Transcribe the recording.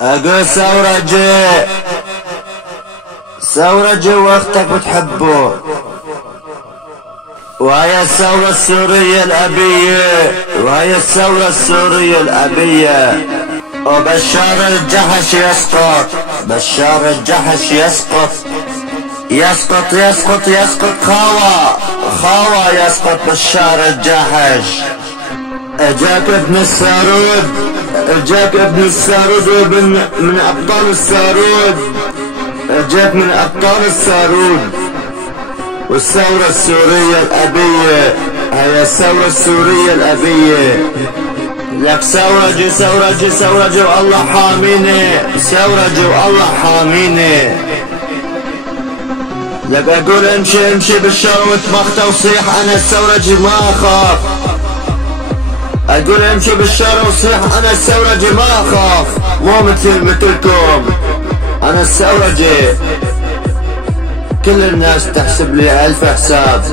اقول ثورجي واختك بتحبه، وهي الثورة السورية الأبية، وهي الثورة السورية الأبية. وبشار الجحش يسقط، بشار الجحش يسقط يسقط يسقط يسقط، خاوة يسقط بشار الجحش. اجاك ابن السارود، اجاك ابن السارود وابن من ابطال السارود، اجاك من ابطال السارود. والثورة السورية الأبية هي الثورة السورية الأبية. لك ثورجي والله حاميني، ثورجي والله حاميني. لك اقول امشي بالشارع وتمخت وصيح، انا الثورجي ما اخاف. اقول امشي بالشارع وصيح، انا الثورجي ما اخاف. مو مثلكم، انا الثورجي. كل الناس تحسب لي 1000 حساب.